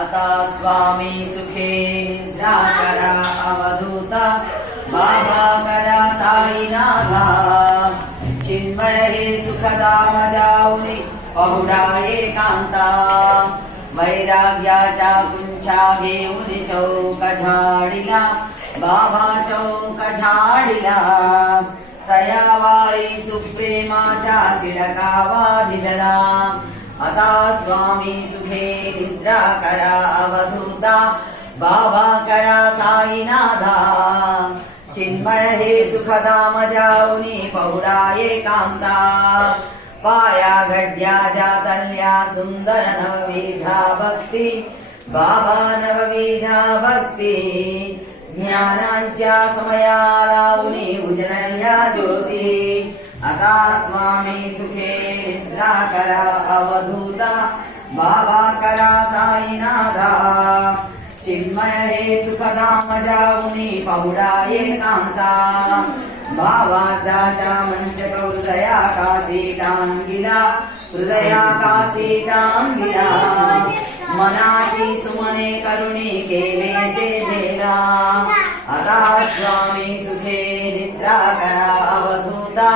आता स्वामी सुखे निद्रा करा अवधूता बाबा करा साईनाथा चिन्मय हे सुखदा मजाऊनी पहुडा एकांता वैराग्याच्या कुंचा घेऊन चौक झाडिला बाबा चौक झाडिला तयावारी सुप्रेमाचा सिडका वादिला आता स्वामी सुखे निद्रा करा अवधूता बाबा करा साईनाथा चिन्मय हे सुखधाम जाऊनी पहुडा एकांता पाया घड्या जातल्या सुंदर नवविधा भक्ती बाबा नवविधा भक्ती ज्ञानांच्या समयाला उनी उजळल्या ज्योती आता स्वामी सुखे निद्रा करा अवधूता बाबा करा साईनाथा चिन्मय हे सुखधाम जाऊनी पहुडा एकांता भावाचा मंचक हृदयाकाशीटांगिला मनाची सुमने करुणी केले सेवेला आता स्वामी सुखे निद्रा करा अवधूता